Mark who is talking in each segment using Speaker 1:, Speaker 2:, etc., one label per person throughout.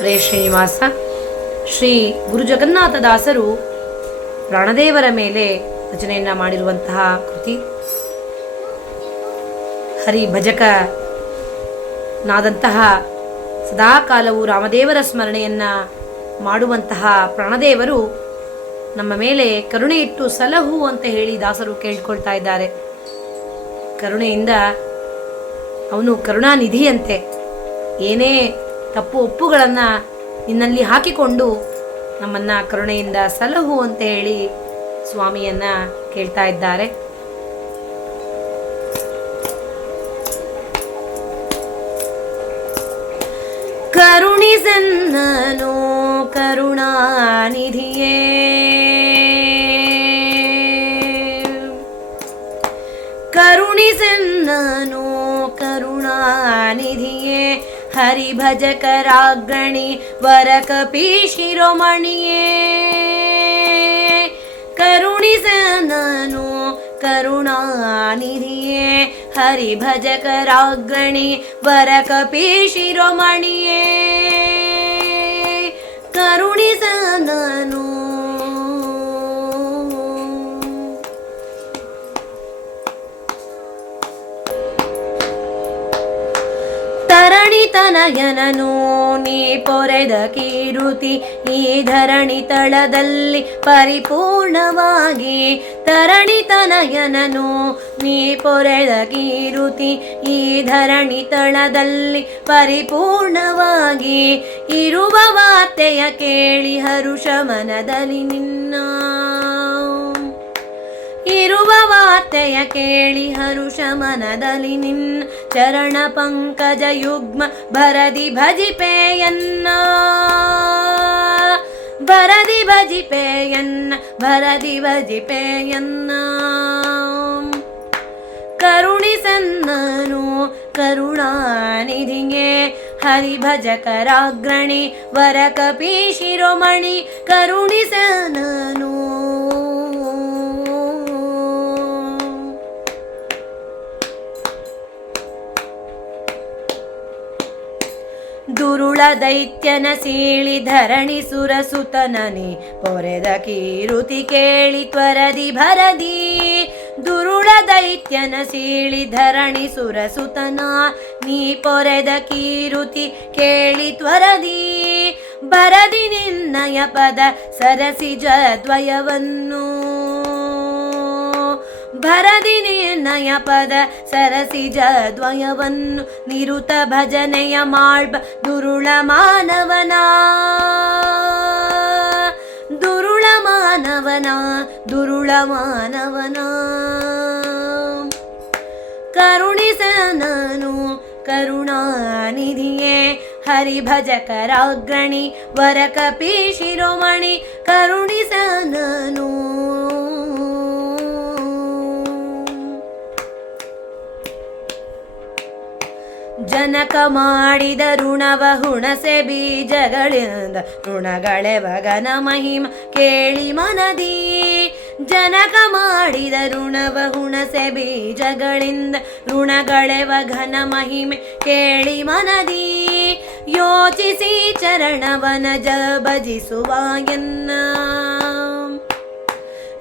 Speaker 1: ಹರೇ ಶ್ರೀನಿವಾಸ, ಶ್ರೀ ಗುರು ಜಗನ್ನಾಥದಾಸರು ಪ್ರಾಣದೇವರ ಮೇಲೆ ರಚನೆಯನ್ನ ಮಾಡಿರುವಂತಹ ಕೃತಿ. ಹರಿ ಭಜಕ ನಾದಂತಹ ಸದಾಕಾಲವು ರಾಮದೇವರ ಸ್ಮರಣೆಯನ್ನ ಮಾಡುವಂತಹ ಪ್ರಾಣದೇವರು ನಮ್ಮ ಮೇಲೆ ಕರುಣೆ ಇಟ್ಟು ಸಲಹು ಅಂತ ಹೇಳಿ ದಾಸರು ಕೇಳ್ಕೊಳ್ತಾ ಇದ್ದಾರೆ. ಕರುಣೆಯಿಂದ ಅವನು ಕರುಣಾನಿಧಿಯಂತೆ. ಏನೇ ತಪ್ಪು ಒಪ್ಪುಗಳನ್ನು ನಿನ್ನಲ್ಲಿ ಹಾಕಿಕೊಂಡು ನಮ್ಮನ್ನು ಕರುಣೆಯಿಂದ ಸಲಹು ಅಂತ ಹೇಳಿ ಸ್ವಾಮಿಯನ್ನು ಕೇಳ್ತಾ ಇದ್ದಾರೆ. ಕರುಣಿಸನ್ನನು ಕರುಣಾನಿಧಿಯೇ. ಕರುಣಿಸನ್ನನು ಕರುಣಾನಿಧಿಯೇ. ಹರಿಭಜಕರಾಗ್ರಣಿ ವರಕಪಿ ಶಿರೋಮಣಿಯೇ ಕರುಣಿಸನನು ಕರುಣಾನಿಧಿಯೇ. ಹರಿಭಜಕರಾಗ್ರಣಿ ವರಕಪಿ ತರಣಿತನಯನನು ನೀ ಪೊರೆದ ಕೀರುತಿ, ಈ ಧರಣಿ ತಳದಲ್ಲಿ ಪರಿಪೂರ್ಣವಾಗಿ ತರಣಿತನಯನನು ನೀ ಪೊರೆದ ಕೀರುತಿ, ಈ ಧರಣಿ ತಳದಲ್ಲಿ ಪರಿಪೂರ್ಣವಾಗಿ ಇರುವ ವಾರ್ತೆಯ ಕೇಳಿ ಹರುಷ ಮನದಲ್ಲಿ ನಿನ್ನ. ಇರುವ ವಾರ್ತೆಯ ಕೇಳಿ ಹರುಷ ಮನದಲ್ಲಿ ನಿನ್ನ ಚರಣ ಪಂಕಜ ಯುಗ್ಮ ಭರದಿ ಭಜಿಪೇಯನ್ನ. ಭರದಿ ಭಜಿಪೇಯನ್ನ ಭರದಿ ಭಜಿಪೇಯನ್ನ. ಕರುಣಿಸನ್ನನು ಕರುಣಾನಿಧಿಗೆ ಹರಿಭಜಕರಾಗ್ರಣಿ, ವರಕಪಿ ಶಿರೋಮಣಿ ಕರುಣಿಸನನು ದುರುಳ ದೈತ್ಯನ ಸೀಳಿ ಧರಣಿ ಸುರಸುತನನಿ, ಪೊರೆದ ಕೀರುತಿ ಕೇಳಿ ತ್ವರದಿ ಭರದಿ. ದುರುಳ ದೈತ್ಯನ ಸೀಳಿ ಧರಣಿ ಸುರಸುತನ, ನೀ ಪೊರೆದ ಕೀರುತಿ ಕೇಳಿ ತ್ವರದಿ. ಭರದಿ ನಿನ್ನಯ ಪದ ಸರಸಿ ದ್ವಯವನ್ನು ಭರದಿ ನಿರ್ಣಯ ಪದ ಸರಸಿಜ ದ್ವಯವನ್ನು ನಿರುತ ಭಜನೆಯ ಮಾಡ್ಬ ದುರುಳ ಮಾನವನ. ದುರುಳ ಮಾನವನ ದುರುಳ ಮಾನವನ. ಕರುಣಿಸ ನಾನು ಕರುಣಾನಿಧಿಯೇ ಹರಿಭಜಕರಾಗ್ರಣಿ ವರಕಪಿ ಶಿರೋಮಣಿ ಕರುಣಿಸನನು ಜನಕ ಮಾಡಿದ ಋಣವ ಹುಣಸೆ ಬೀಜಗಳಿಂದ ಋಣಗಳೆ ಘನ ಮಹಿಮ ಕೇಳಿ ಮನದಿ. ಜನಕ ಮಾಡಿದ ಋಣವ ಹುಣಸೆ ಬೀಜಗಳಿಂದ ಋಣಗಳೆವ ಘನ ಮಹಿಮೆ ಕೇಳಿ ಮನದಿ. ಯೋಚಿಸಿ ಚರಣವನ ಭಜಿಸುವ ಎನ್ನ.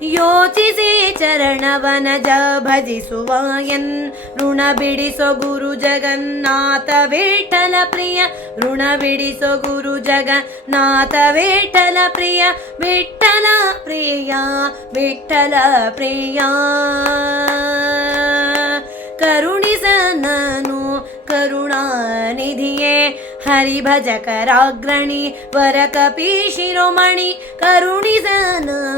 Speaker 1: ಯೋಚಿಸಿ ಚರಣವನ ಜ ಭಜಿಸುವ ಎನ್ ಋಣ ಬಿಡಿಸೋ ಗುರು ಜಗನ್ನಾಥ ವಿಠಲ ಪ್ರಿಯ ಋಣ ಬಿಡಿಸೋ ಗುರು ಜಗನ್ನಾಥ ವಿಠಲ ಪ್ರಿಯ ವಿಠಲ ಪ್ರಿಯ ವಿಠಲ ಪ್ರಿಯ ಕರುಣಿಸನನು ಕರುಣಾನಿಧಿಯೇ ಹರಿಭಜಕರಾಗ್ರಣಿ ವರಕಪಿ ಶಿರೋಮಣಿ ಕರುಣಿಸನನು ಕರುಣಾನಿಧಿಯೇ